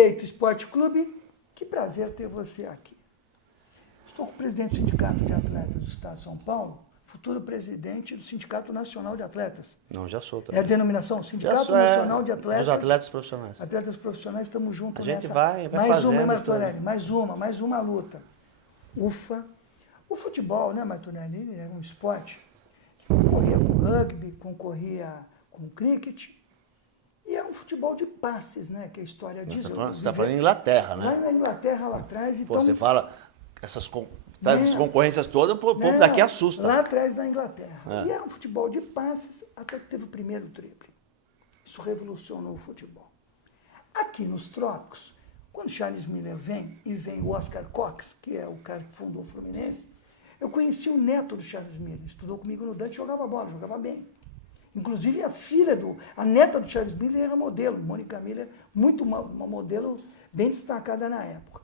Direito Esporte Clube, que prazer ter você aqui. Estou com o presidente do Sindicato de Atletas do Estado de São Paulo, futuro presidente do Sindicato Nacional de Atletas. Não, já sou É também. a denominação Sindicato sou, Nacional de Atletas. Dos atletas profissionais. Atletas profissionais, estamos juntos nessa. A gente vai mais fazendo uma, hein, tudo. Martorelli? Mais uma luta. Ufa. O futebol, né, Martorelli, era um esporte que concorria com rugby, concorria com cricket, e era um futebol de passes, né, que a história diz. Você está falando em Inglaterra, Lá né? na Inglaterra, lá atrás. Pô, Então, você fala essas Não. concorrências todas, o povo não, daqui assusta. Lá atrás na Inglaterra. É. E era um futebol de passes até que teve o primeiro drible. Isso revolucionou o futebol. Aqui nos trópicos, quando Charles Miller vem, e vem o Oscar Cox, que é o cara que fundou o Fluminense, eu conheci o neto do Charles Miller, estudou comigo no Dante, jogava bola, jogava bem. Inclusive a neta do Charles Miller era modelo, Mônica Miller, uma modelo bem destacada na época.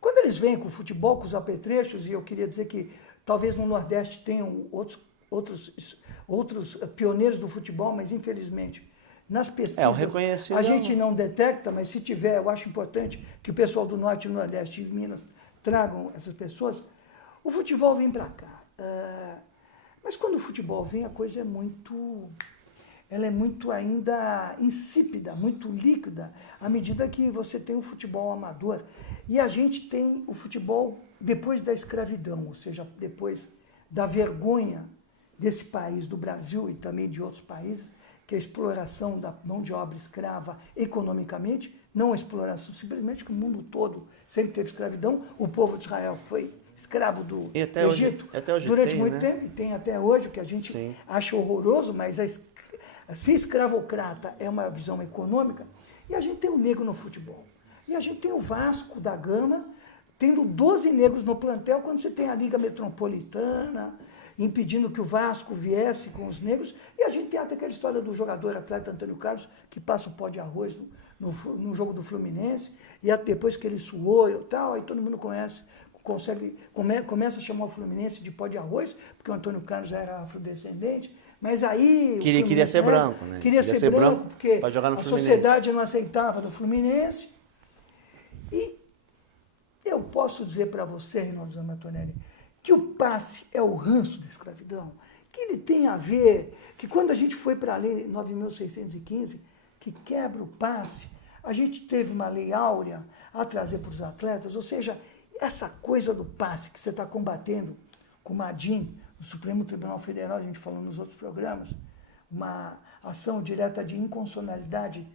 Quando eles vêm com o futebol, com os apetrechos, e eu queria dizer que talvez no Nordeste tenham outros pioneiros do futebol, mas infelizmente nas pesquisas o reconhecido a gente não detecta, mas se tiver, eu acho importante que o pessoal do Norte e Nordeste e Minas tragam essas pessoas. O futebol vem para cá. Mas quando o futebol vem, a coisa ela é muito ainda insípida, muito líquida, à medida que você tem o futebol amador. E a gente tem o futebol depois da escravidão, ou seja, depois da vergonha desse país, do Brasil e também de outros países, que é a exploração da mão de obra escrava economicamente, não a exploração, simplesmente que o mundo todo sempre teve escravidão. O povo de Israel foi escravo do Egito durante muito tempo, e tem até hoje, o que a gente acha horroroso, mas ser escravocrata é uma visão econômica. E a gente tem o negro no futebol. E a gente tem o Vasco da Gama, tendo 12 negros no plantel, quando você tem a Liga Metropolitana, impedindo que o Vasco viesse com os negros. E a gente tem até aquela história do jogador atleta Antônio Carlos, que passa o pó de arroz no jogo do Fluminense, e depois que ele suou e tal, aí todo mundo começa a chamar o Fluminense de pó de arroz, porque o Antônio Carlos era afrodescendente. Mas aí... Queria ser branco, né? Queria ser branco, porque jogar no a Fluminense. Sociedade não aceitava no Fluminense. E eu posso dizer para você, Reinaldo Zamatonelli, que o passe é o ranço da escravidão, que ele tem a ver, que quando a gente foi para a lei 9.615, que quebra o passe, a gente teve uma lei áurea a trazer para os atletas, ou seja, essa coisa do passe que você está combatendo com o Madin, no Supremo Tribunal Federal, a gente falou nos outros programas, uma ação direta de inconstitucionalidade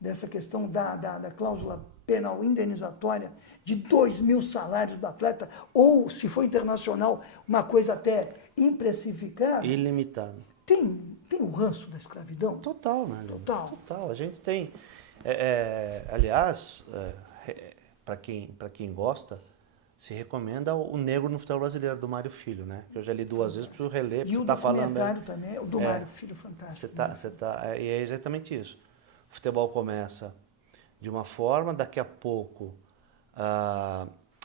dessa questão da cláusula penal indenizatória de 2.000 salários do atleta, ou, se for internacional, uma coisa até imprecificável. Ilimitado. Tem o ranço da escravidão? Total, né? Total. A gente tem... aliás, para quem gosta, se recomenda o Negro no Futebol Brasileiro, do Mário Filho, né? Que eu já li 2 vezes, preciso reler, porque você está falando... E o documentário também, o do Mário Filho, fantástico. E é exatamente isso. O futebol começa de uma forma, daqui a pouco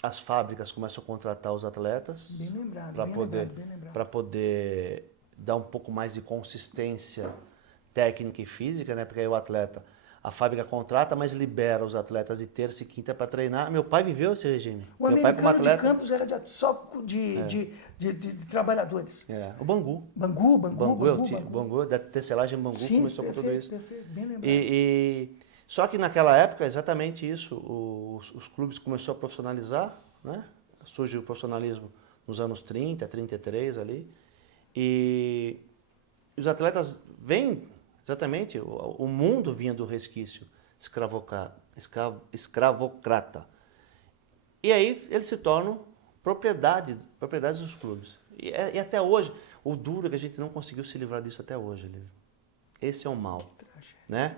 as fábricas começam a contratar os atletas para poder dar um pouco mais de consistência técnica e física, né? Porque aí o atleta, a fábrica contrata, mas libera os atletas de terça e quinta para treinar. Meu pai viveu esse regime. O Meu pai, como atleta, de Campos era só de trabalhadores. O Bangu. Bangu. Da tecelagem Bangu. Sim, começou com tudo isso. Perfeito, bem lembrado. Só que naquela época, exatamente isso, os clubes começaram a profissionalizar, né? Surgiu o profissionalismo nos anos 30, 33 ali, e os atletas vêm, exatamente, o mundo vinha do resquício escravocrata. E aí eles se tornam propriedades dos clubes. E até hoje, o duro é que a gente não conseguiu se livrar disso até hoje, Lívia. Esse é o mal, né?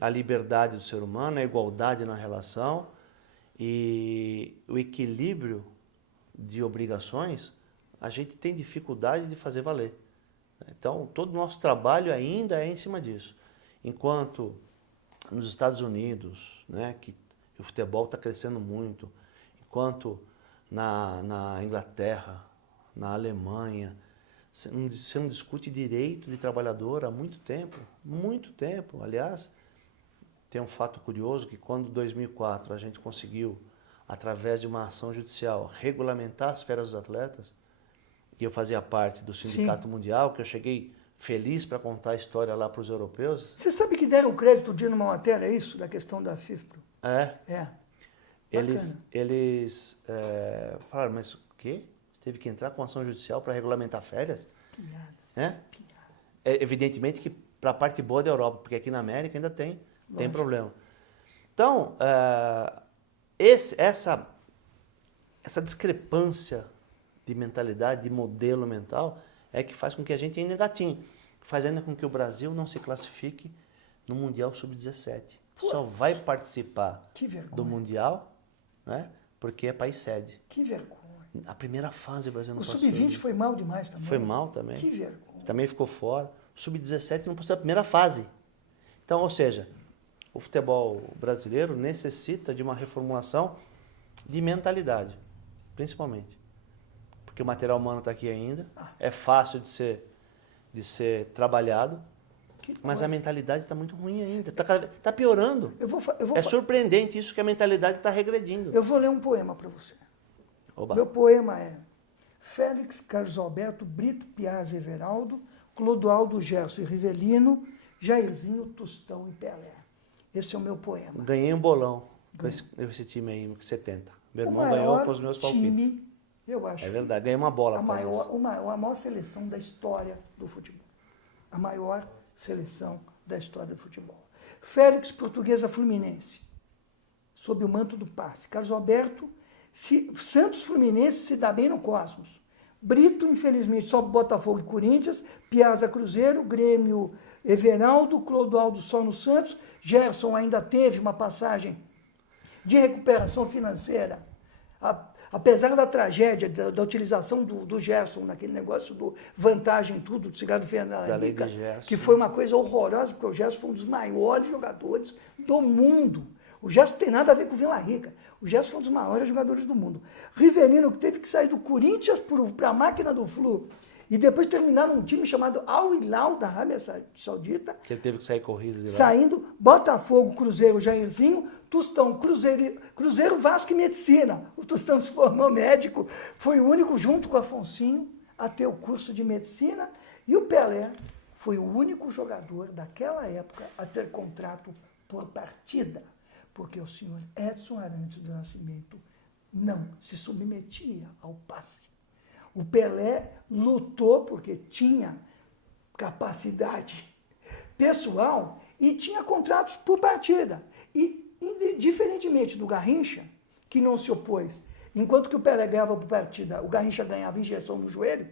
A liberdade do ser humano, a igualdade na relação e o equilíbrio de obrigações, a gente tem dificuldade de fazer valer. Então, todo o nosso trabalho ainda é em cima disso. Enquanto nos Estados Unidos, né, que o futebol está crescendo muito, enquanto na Inglaterra, na Alemanha, você não discute direito de trabalhador há muito tempo, aliás. tem um fato curioso que quando em 2004 a gente conseguiu, através de uma ação judicial, regulamentar as férias dos atletas, e eu fazia parte do Sindicato Mundial, que eu cheguei feliz para contar a história lá para os europeus. Você sabe que deram crédito um dia numa matéria, é isso? Da questão da FIFPRO? É. É. Eles falaram, mas o quê? Teve que entrar com ação judicial para regulamentar férias? Piada. Né? Evidentemente que para a parte boa da Europa, porque aqui na América ainda tem problema. Então, essa discrepância de mentalidade, de modelo mental, é que faz com que a gente ainda engatinhe. Faz ainda com que o Brasil não se classifique no Mundial Sub-17. Só vai participar do Mundial, né, porque é país sede. Que vergonha. A primeira fase o Brasil não passou. O Sub-20 foi mal demais também. Foi mal também. Que vergonha. Também ficou fora. O Sub-17 não passou da primeira fase. Então, ou seja, o futebol brasileiro necessita de uma reformulação de mentalidade, principalmente. Porque o material humano está aqui ainda, é fácil de ser trabalhado, mas a mentalidade está muito ruim ainda, está piorando. É surpreendente isso, que a mentalidade está regredindo. Eu vou ler um poema para você. Oba. Meu poema é Félix, Carlos Alberto, Brito, Piazza, Everaldo, Clodoaldo, Gerson e Rivelino, Jairzinho, Tostão e Pelé. Esse é o meu poema. Ganhei um bolão com esse time aí, 70. Meu irmão ganhou com os meus palpites. Eu acho. É verdade, ganhei uma bola. A maior seleção da história do futebol. A maior seleção da história do futebol. Félix, Portuguesa Fluminense, sob o manto do passe. Carlos Alberto, Santos Fluminense se dá bem no Cosmos. Brito, infelizmente, só Botafogo e Corinthians. Piazza, Cruzeiro. Grêmio, Everaldo. Clodoaldo só no Santos. Gerson ainda teve uma passagem de recuperação financeira. Apesar da tragédia, da utilização do Gerson naquele negócio do vantagem tudo, do cigarro do Fernando Henrique, que foi uma coisa horrorosa, porque o Gerson foi um dos maiores jogadores do mundo. O Gerson não tem nada a ver com o Vila Rica. O Gerson foi um dos maiores jogadores do mundo. Rivelino, que teve que sair do Corinthians para a máquina do Flu, e depois terminar num time chamado Al Hilal, da Arábia Saudita. Que ele teve que sair corrido de lá. Saindo, Botafogo, Cruzeiro, Jairzinho, Tostão, Cruzeiro, Vasco e Medicina. O Tostão se formou médico, foi o único, junto com o Afonsinho, a ter o curso de Medicina. E o Pelé foi o único jogador daquela época a ter contrato por partida, porque o senhor Edson Arantes do Nascimento não se submetia ao passe. O Pelé lutou porque tinha capacidade pessoal e tinha contratos por partida. E, diferentemente do Garrincha, que não se opôs, enquanto que o Pelé ganhava por partida, o Garrincha ganhava injeção no joelho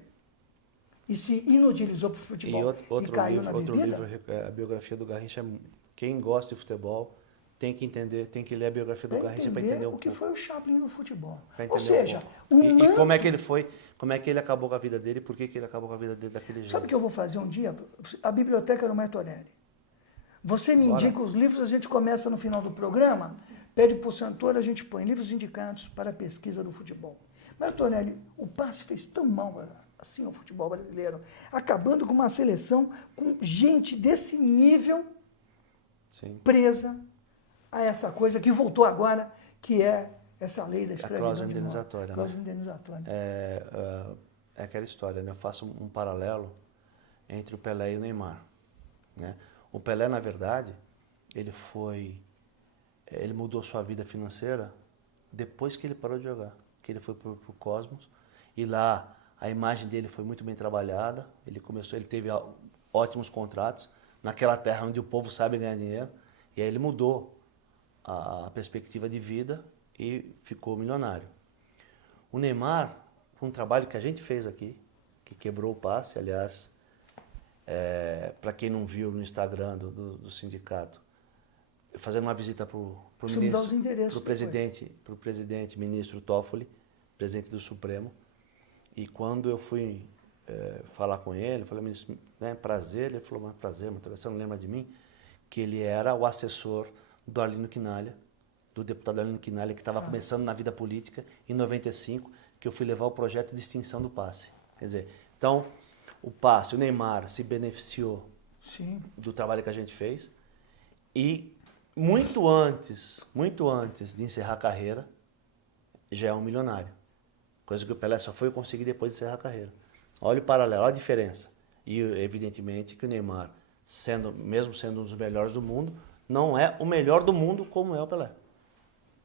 e se inutilizou para o futebol e caiu na bebida. Outro livro, a biografia do Garrincha, quem gosta de futebol tem que entender, tem que ler a biografia do Garrincha para entender o que foi o Chaplin no futebol. Ou seja, e como é que ele foi, como é que ele acabou com a vida dele e por que ele acabou com a vida dele daquele jeito. Sabe o que eu vou fazer um dia? A biblioteca do Martorelli. Você me indica os livros, a gente começa no final do programa, pede para o Santoro, a gente põe livros indicados para a pesquisa do futebol. Martorelli, o passe fez tão mal assim ao futebol brasileiro, acabando com uma seleção com gente desse nível presa a essa coisa que voltou agora, que é essa lei da escravidão. A cláusula indenizatória. Cláusula indenizatória. É aquela história, né? Eu faço um paralelo entre o Pelé e o Neymar, né? O Pelé, na verdade, ele mudou sua vida financeira depois que ele parou de jogar, que ele foi para o Cosmos, e lá a imagem dele foi muito bem trabalhada, ele teve ótimos contratos, naquela terra onde o povo sabe ganhar dinheiro, e aí ele mudou a perspectiva de vida e ficou milionário. O Neymar, com um trabalho que a gente fez aqui, que quebrou o passe, aliás, para quem não viu no Instagram do sindicato, fazendo uma visita para o presidente, ministro Toffoli, presidente do Supremo, e quando eu fui falar com ele, eu falei, ministro, né, prazer, ele falou, mas prazer, você não lembra de mim? Que ele era o assessor do Arlindo Quinalha, do deputado Arlindo Quinalha, que estava começando na vida política, em 95, que eu fui levar o projeto de extinção do passe. Quer dizer, então, o Neymar se beneficiou do trabalho que a gente fez e muito antes de encerrar a carreira, já é um milionário. Coisa que o Pelé só foi conseguir depois de encerrar a carreira. Olha o paralelo, olha a diferença. E evidentemente que o Neymar, mesmo sendo um dos melhores do mundo, não é o melhor do mundo como é o Pelé.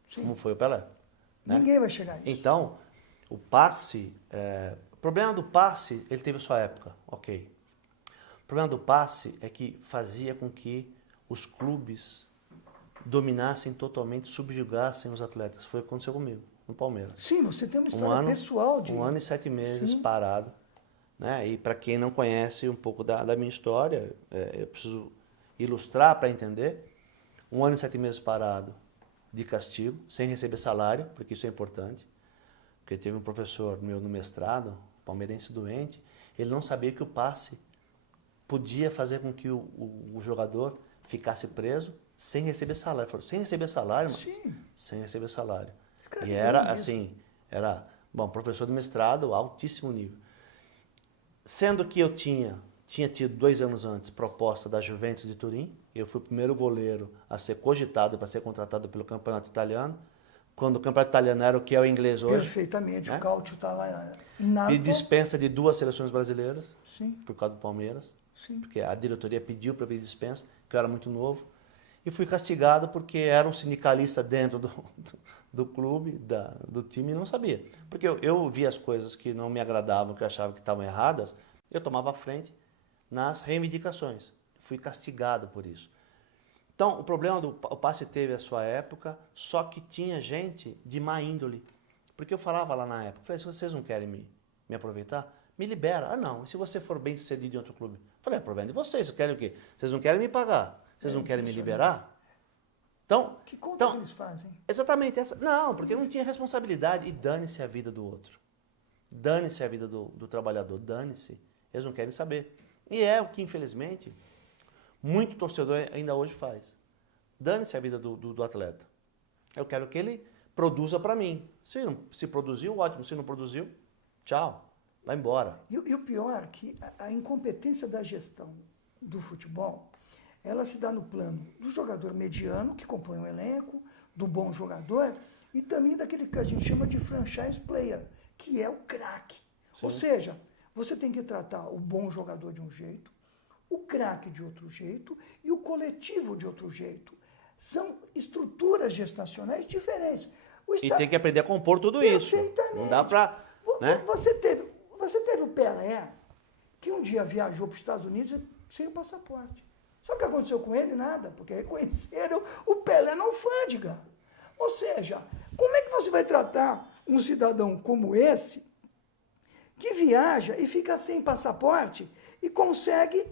Sim. Como foi o Pelé. Né? Ninguém vai chegar a isso. Então, o passe, o problema do passe, ele teve a sua época, ok. O problema do passe é que fazia com que os clubes dominassem totalmente, subjugassem os atletas. Foi o que aconteceu comigo, no Palmeiras. Sim, você tem uma história pessoal de... 1 ano e 7 meses Sim. parado. Né? E para quem não conhece um pouco da minha história, eu preciso ilustrar para entender. 1 ano e 7 meses parado de castigo, sem receber salário, porque isso é importante. Porque teve um professor meu no mestrado, palmeirense doente, ele não sabia que o passe podia fazer com que o jogador ficasse preso sem receber salário. Ele falou, sem receber salário, mas Sim. sem receber salário. Escravidão E era mesmo. assim, professor de mestrado, altíssimo nível. Sendo que eu tinha tido 2 anos antes proposta da Juventus de Turim, eu fui o primeiro goleiro a ser cogitado para ser contratado pelo campeonato italiano, quando o campeonato italiano era o que é o inglês hoje. Perfeitamente, né? O Cautio está lá inato. E dispensa de 2 seleções brasileiras, Sim, por causa do Palmeiras, sim. porque a diretoria pediu para pedir dispensa, que eu era muito novo, e fui castigado porque era um sindicalista dentro do clube, do time, e não sabia. Porque eu via as coisas que não me agradavam, que eu achava que estavam erradas, eu tomava a frente nas reivindicações. Fui castigado por isso. Então, o problema o passe teve a sua época, só que tinha gente de má índole. Porque eu falava lá na época, falei, se vocês não querem me aproveitar, me libera. Ah, não, e se você for bem sucedido em outro clube? Falei, é problema de vocês, vocês querem o quê? Vocês não querem me pagar? Vocês não querem me liberar? Então, Que conta que eles fazem? exatamente essa. Não, porque não tinha responsabilidade. E dane-se a vida do outro. Dane-se a vida do trabalhador, dane-se. Eles não querem saber. E é o que, infelizmente, muito torcedor ainda hoje faz. Dane-se a vida do atleta. Eu quero que ele produza para mim. Se produziu, ótimo. Se não produziu, tchau. Vai embora. E o pior é que a incompetência da gestão do futebol, ela se dá no plano do jogador mediano, que compõe o elenco, do bom jogador, e também daquele que a gente chama de franchise player, que é o craque. Ou seja, você tem que tratar o bom jogador de um jeito, o craque de outro jeito e o coletivo de outro jeito. São estruturas gestacionais diferentes. E tem que aprender a compor tudo isso. Não dá para... Né? Você teve o Pelé, que um dia viajou para os Estados Unidos sem o passaporte. Sabe o que aconteceu com ele? Nada, porque reconheceram o Pelé na alfândega. Ou seja, como é que você vai tratar um cidadão como esse, que viaja e fica sem passaporte e consegue...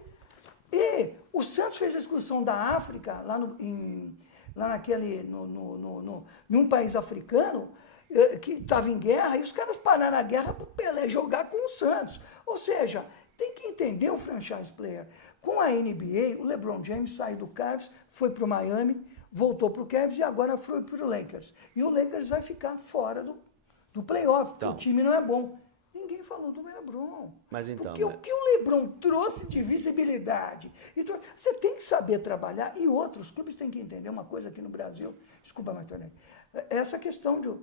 E o Santos fez a excursão da África, em um país africano, que estava em guerra, e os caras pararam a guerra para o Pelé jogar com o Santos. Ou seja, tem que entender o franchise player. Com a NBA, o LeBron James saiu do Cavs, foi para o Miami, voltou para o Cavs e agora foi para o Lakers. E o Lakers vai ficar fora do playoff, porque o time não é bom. Ninguém falou do LeBron. Mas então, porque o que o LeBron trouxe de visibilidade, você tem que saber trabalhar, e outros clubes têm que entender uma coisa aqui no Brasil. Desculpa, Martorelli. Essa questão de...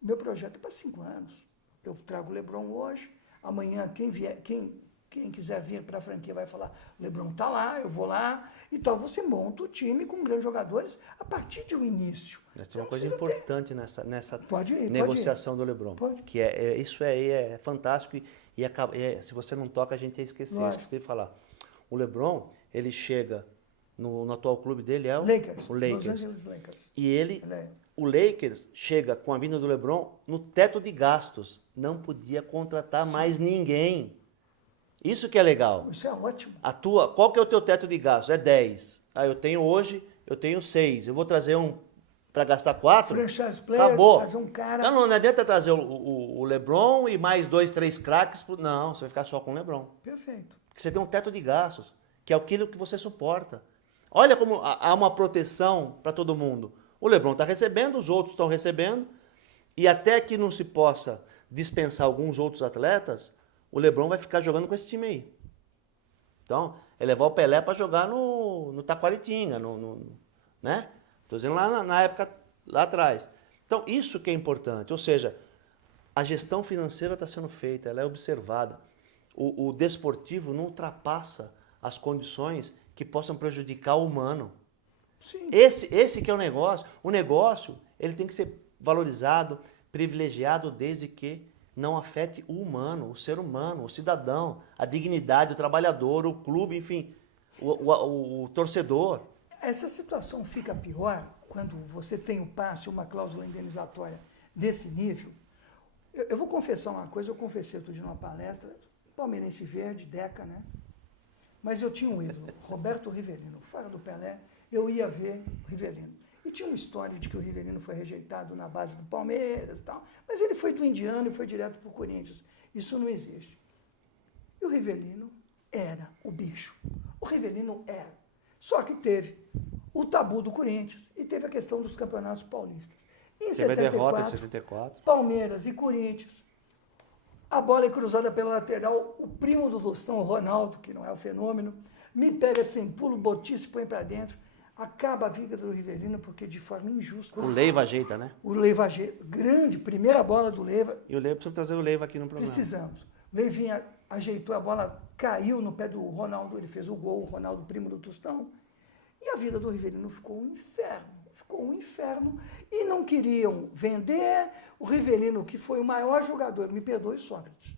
Meu projeto é para 5 anos. Eu trago o LeBron hoje, amanhã quem quiser vir para a franquia vai falar, o LeBron está lá, eu vou lá, então você monta o time com grandes jogadores a partir do início. Mas tem uma coisa importante nessa Pode ir, negociação do LeBron, Pode. que isso aí é fantástico e se você não toca a gente ia esquecer, eu esqueci de falar. O LeBron, ele chega no atual clube dele, é o Lakers. Lakers. Los Angeles Lakers. E o Lakers chega com a vinda do LeBron no teto de gastos, não podia contratar mais ninguém. Isso que é legal. Isso é ótimo. Qual que é o teu teto de gastos? É 10. Eu tenho 6. Eu vou trazer um para gastar 4? Franchise player, acabou. trazer um cara... Não adianta trazer o LeBron e mais 2, 3 craques. Não, você vai ficar só com o LeBron. Perfeito. Porque você tem um teto de gastos, que é aquilo que você suporta. Olha como há uma proteção para todo mundo. O LeBron está recebendo, os outros estão recebendo, e até que não se possa dispensar alguns outros atletas, o LeBron vai ficar jogando com esse time aí. Então, é levar o Pelé para jogar no Taquaritinga, né? Estou dizendo lá na época, lá atrás. Então, isso que é importante. Ou seja, a gestão financeira está sendo feita, ela é observada. O desportivo não ultrapassa as condições que possam prejudicar o humano. Sim. Esse que é o negócio. O negócio, ele tem que ser valorizado, privilegiado, desde que não afete o humano, o ser humano, o cidadão, a dignidade, o trabalhador, o clube, enfim, o torcedor. Essa situação fica pior quando você tem o passe, uma cláusula indenizatória desse nível. Eu vou confessar uma coisa, eu confessei outro dia numa palestra, palmeirense verde, Deca, né? Mas eu tinha um ídolo, Roberto Rivelino. Fora do Pelé, eu ia ver o Rivelino. E tinha uma história de que o Rivelino foi rejeitado na base do Palmeiras e tal, mas ele foi do Indiano e foi direto para o Corinthians. Isso não existe. E o Rivelino era o bicho. O Rivelino era. Só que teve o tabu do Corinthians e teve a questão dos campeonatos paulistas. Em Teve a derrota em 74, 74. Palmeiras e Corinthians. A bola é cruzada pela lateral, o primo do Tostão, o Ronaldo, que não é o fenômeno, me pega sem pulo, botice, põe para dentro. Acaba a vida do Rivelino, porque de forma injusta. O Leiva ajeita, né? O Leiva, grande, primeira bola do Leiva, E o Leiva, precisa trazer o Leiva aqui no programa. precisamos. Leivinha ajeitou a bola, caiu no pé do Ronaldo, ele fez o gol, o Ronaldo, primo do Tostão. E a vida do Rivelino ficou um inferno. Ficou um inferno. E não queriam vender o Rivelino, que foi o maior jogador, me perdoe, Sócrates.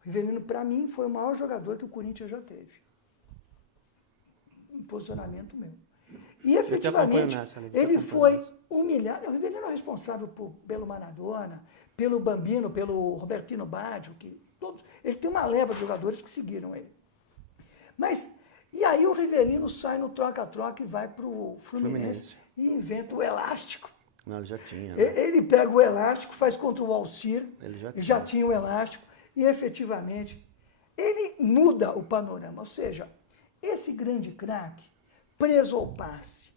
O Rivelino, para mim, foi o maior jogador que o Corinthians já teve. Um posicionamento meu. E efetivamente, ele foi humilhado. O Rivelino é responsável pelo Maradona, pelo Bambino, pelo Robertino Baggio, que todos. Ele tem uma leva de jogadores que seguiram ele. Mas, e aí o Rivelino sai no troca-troca e vai para o Fluminense e inventa o elástico. Não, ele já tinha. Né? Ele pega o elástico, faz contra o Alcir, Ele já tinha o elástico, e efetivamente ele muda o panorama. Ou seja, esse grande craque, preso ao passe,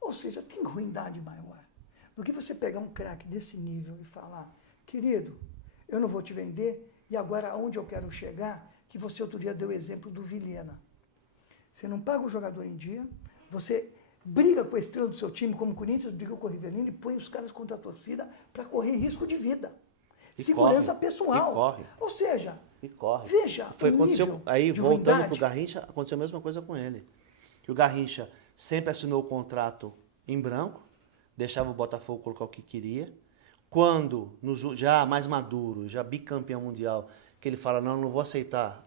ou seja, tem ruindade maior do que você pegar um craque desse nível e falar, querido, eu não vou te vender, e agora aonde eu quero chegar, que você outro dia deu o exemplo do Vilhena. Você não paga o jogador em dia, você briga com a estrela do seu time, como o Corinthians brigou com o Rivelino, e põe os caras contra a torcida para correr risco de vida. E Segurança corre, pessoal. e corre. Ou seja, E corre. veja, Foi, o aconteceu, nível aí, de voltando ruindade. para o Garrincha, aconteceu a mesma coisa com ele. Que o Garrincha sempre assinou o contrato em branco, deixava o Botafogo colocar o que queria. Quando, já mais maduro, já bicampeão mundial, que ele fala, não vou aceitar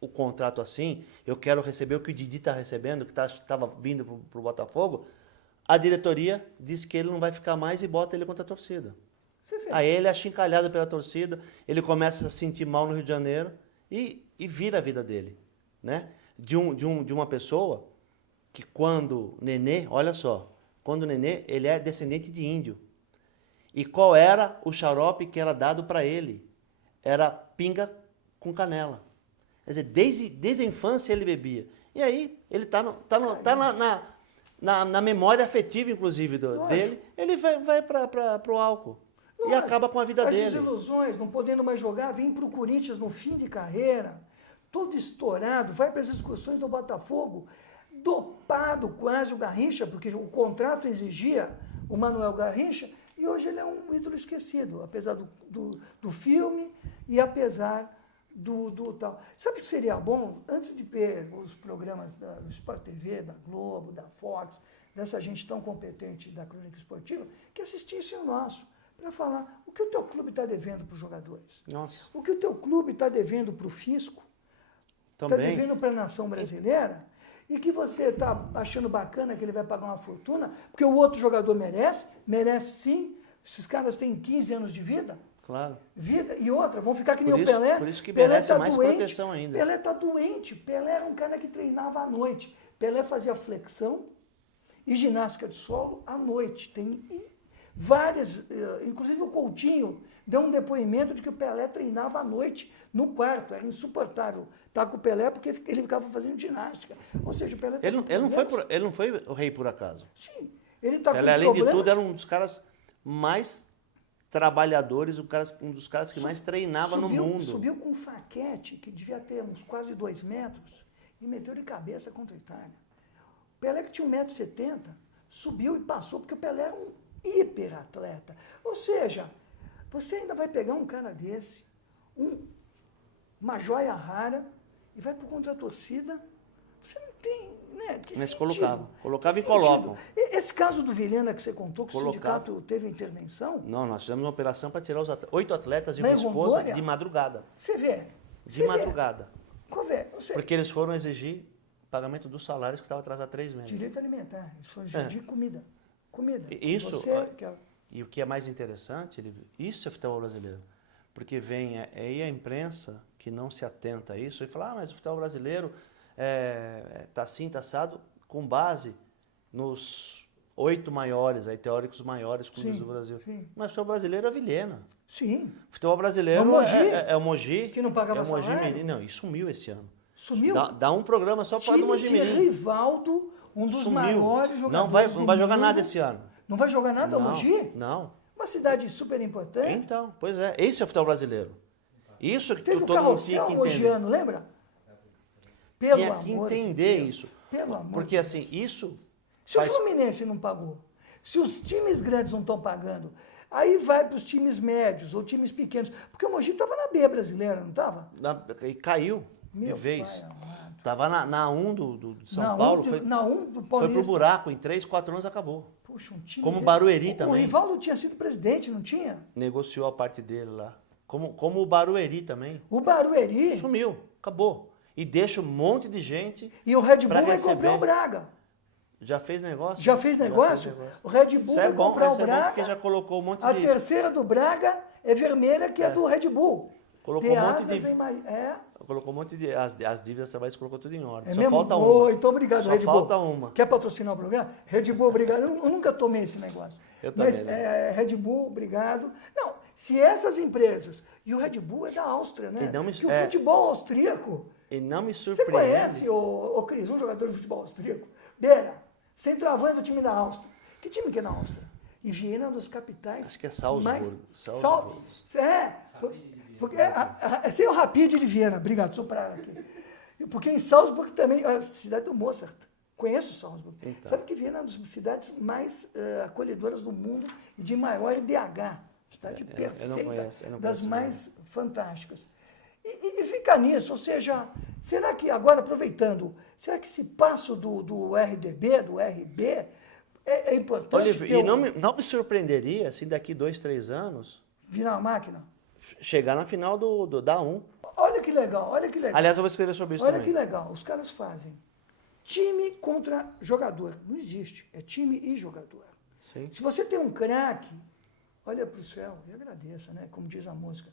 o contrato assim, eu quero receber o que o Didi está recebendo, que estava vindo para o Botafogo, a diretoria diz que ele não vai ficar mais e bota ele contra a torcida. Você vê. Aí ele é achincalhado pela torcida, ele começa a se sentir mal no Rio de Janeiro e vira a vida dele. Né? De uma pessoa que quando Nenê, olha só, quando Nenê, ele é descendente de índio. E qual era o xarope que era dado para ele? Era pinga com canela. Quer dizer, desde a infância ele bebia. E aí, ele está na memória afetiva, inclusive, dele, ele vai para o álcool. E acaba com a vida dele. As desilusões, não podendo mais jogar, vem para o Corinthians no fim de carreira, todo estourado, vai para as excursões do Botafogo, dopado quase o Garrincha, porque o contrato exigia o Manuel Garrincha, e hoje ele é um ídolo esquecido, apesar do filme e apesar do tal. Sabe o que seria bom? Antes de ver os programas do Sport TV, da Globo, da Fox, dessa gente tão competente da crônica esportiva, que assistissem o nosso, para falar o que o teu clube está devendo para os jogadores. Nossa. O que o teu clube está devendo para o fisco, está devendo para a nação brasileira, e que você está achando bacana que ele vai pagar uma fortuna, porque o outro jogador merece sim, esses caras têm 15 anos de vida. Claro. Vida, e outra, vão ficar que nem o isso, Pelé. Por isso que Pelé merece tá mais doente, proteção ainda. Pelé está doente. Pelé era um cara que treinava à noite. Pelé fazia flexão e ginástica de solo à noite. Tem várias, inclusive o Coutinho deu um depoimento de que o Pelé treinava à noite no quarto. Era insuportável estar com o Pelé porque ele ficava fazendo ginástica. Ou seja, o Pelé... Ele não foi o rei por acaso. Sim. Ele está com Pelé, além de problemas. tudo, era um dos caras mais trabalhadores, um dos caras que mais treinava no mundo. Subiu com um faquete, que devia ter uns quase 2 metros, e meteu de cabeça contra a Itália. Pelé, que tinha 1,70 m, subiu e passou, porque o Pelé era um hiperatleta. Ou seja, você ainda vai pegar um cara desse, uma joia rara, e vai por contra a torcida, você não tem, né? Que Mas sentido? colocava Que e colocam. sentido? Esse caso do Vilhena que você contou, que Colocava. o sindicato teve intervenção, Não, nós fizemos uma operação para tirar os 8 atletas e Na uma esposa Rondônia? de madrugada. você vê. De madrugada. Porque eles foram exigir pagamento dos salários que estavam atrasados há 3 meses. Direito alimentar, isso foi de comida. Comida. Isso, Você, que é- e o que é mais interessante, isso é futebol brasileiro. Porque vem aí a imprensa que não se atenta a isso e fala, mas o futebol brasileiro está assim, está assado, com base nos 8 maiores, aí, teóricos maiores clubes do Brasil. Sim. Mas o futebol brasileiro é Vilhena. Sim. O futebol brasileiro É o Mogi, é o Mogi. que não pagava é o Mogi salário. Mirim. Não, e sumiu esse ano. Sumiu. Dá um programa só para falar do Time Mogi de Mirim. Rivaldo, um dos maiores jogadores Não vai do jogar mundo. nada esse ano. Não vai jogar nada o Não, Mogi? não. Uma cidade super importante. Então, pois é. Esse é o futebol brasileiro. Isso que Teve o todo mundo tinha carrossel que entender. mogiano, lembra? Pelo Tinha que amor entender de Deus. isso. Pelo amor Porque de Deus. assim, isso Se o faz... Fluminense não pagou, se os times grandes não estão pagando, aí vai para os times médios ou times pequenos. Porque o Mogi estava na B brasileira, não estava? E caiu Meu de vez. pai amado. Estava na 1 do São Na Paulo, na um do foi Paulista. pro buraco. Em 3, 4 anos acabou. Puxa, um time Como desse. Barueri O também. Rivaldo tinha sido presidente, não tinha? Negociou a parte dele lá. Como o Barueri também. O Barueri. Sumiu, acabou. E deixa um monte de gente. E o Red Bull pra vai receber. comprar o Braga. Já fez negócio? Já fez negócio? O Red Bull Isso vai é bom, comprar o isso é bom Braga. porque já colocou um monte A de... terceira do Braga é vermelha, que é do Red Bull. Colocou Tem um monte asas de... em Colocou um monte de... As dívidas trabalhos colocou tudo em ordem. É Só mesmo? falta Ô, uma. então obrigado, Só Red Bull. falta uma. Quer patrocinar o programa? Red Bull, obrigado. Eu nunca tomei esse negócio. Eu Mas também, né? Red Bull, obrigado. Não, se essas empresas... E o Red Bull é da Áustria, né? E não me- Que o é. futebol austríaco... E não me Você surpreende. conhece, ô Cris, um jogador de futebol austríaco? Beira, centroavante do time da Áustria. Que time que é na Áustria? E Viena é uma das capitais. Acho que é Salzburgo. mais- Salzburgo. Porque esse é o Rapid de Viena. Obrigado, sopraram aqui. Porque em Salzburgo também, a cidade do Mozart. Conheço Salzburgo. Então. Sabe que Viena é uma das cidades mais acolhedoras do mundo e de maior IDH. Cidade perfeita. eu não conheço, eu não das conheço mais fantásticas. E fica nisso, ou seja, será que, agora aproveitando, será que esse passo do RDB, do RB, é importante Olívio, ter e não me surpreenderia se daqui 2, 3 anos virar uma máquina? chegar na final da 1. Olha que legal, olha que legal. Aliás, eu vou escrever sobre isso Olha também. que legal, os caras fazem time contra jogador. Não existe, é time e jogador. Sim. Se você tem um craque, olha para o céu e agradeça, né? Como diz a música.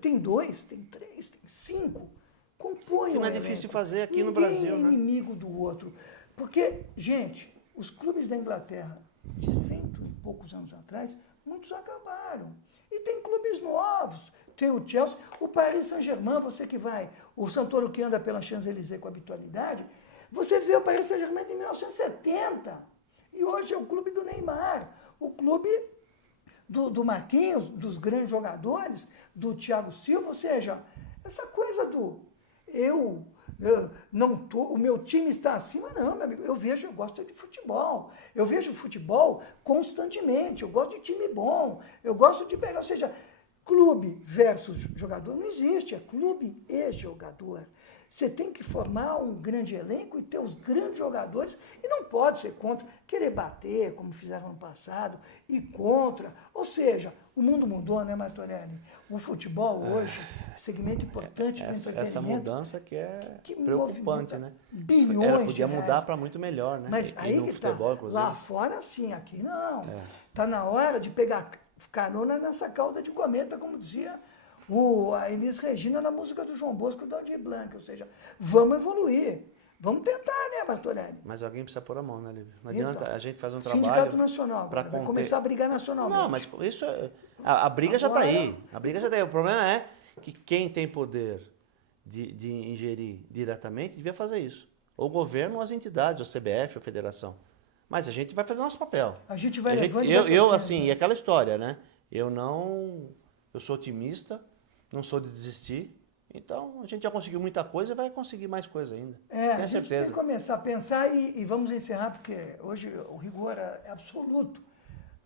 Tem 2, tem 3, tem 5. Compõe Que não é um difícil elenco. fazer aqui no Ninguém Brasil, é né? inimigo do outro. Porque, gente, os clubes da Inglaterra, de 100 e poucos anos atrás, muitos acabaram. E tem clubes novos. Tem o Chelsea, o Paris Saint-Germain, você que vai, o Santoro que anda pela Champs-Élysées com habitualidade, você vê o Paris Saint-Germain de 1970. E hoje é o clube do Neymar, o clube do Marquinhos, dos grandes jogadores, do Thiago Silva, ou seja, essa coisa do eu não tô, o meu time está acima, não, meu amigo. Eu gosto de futebol. Eu vejo futebol constantemente. Eu gosto de time bom. Eu gosto de pegar, ou seja, clube versus jogador não existe, é clube e jogador. Você tem que formar um grande elenco e ter os grandes jogadores, e não pode ser contra, querer bater, como fizeram no passado, e contra. Ou seja, o mundo mudou, né, Martorelli? O futebol hoje é segmento importante do entretenimento. Essa mudança que é que preocupante, movimenta né? bilhões Podia de mudar reais. para muito melhor, né? Mas E aí no que futebol, tá. inclusive. Lá fora sim, aqui não. Tá na hora de pegar carona nessa cauda de cometa, como dizia a Elis Regina na música do João Bosco e do Aldir Blanc. Ou seja, vamos evoluir. Vamos tentar, né, Martorelli? Mas alguém precisa pôr a mão, né, Lívia? Não Então, adianta a gente fazer um trabalho... Sindicato Nacional, pra vai conter- começar a brigar nacionalmente. Não, mas isso a briga já está Agora- aí. A briga já está aí. O problema é que quem tem poder de ingerir diretamente devia fazer isso. Ou o governo, ou as entidades, ou a CBF, ou a federação. Mas a gente vai fazer o nosso papel. A gente vai A gente- levando e eu, vai eu, torcendo, assim, né? e aquela história, né? Eu sou otimista, não sou de desistir Então, a gente já conseguiu muita coisa e vai conseguir mais coisa ainda. A Tenho gente tem certeza. que começar a pensar e vamos encerrar, porque hoje o rigor é absoluto.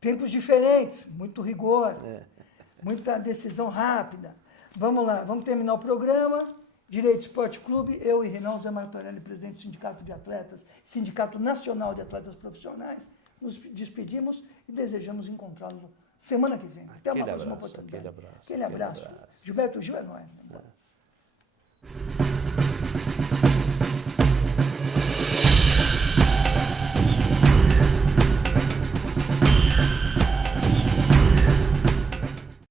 Tempos diferentes, muito rigor, muita decisão rápida. Vamos lá, vamos terminar o programa. Direito Esporte Clube, eu e Reinaldo Zé Martorelli, presidente do Sindicato de Atletas, Sindicato Nacional de Atletas Profissionais, nos despedimos e desejamos encontrá-lo semana que vem. Até uma próxima oportunidade. Aquele abraço. Gilberto Gil é nóis.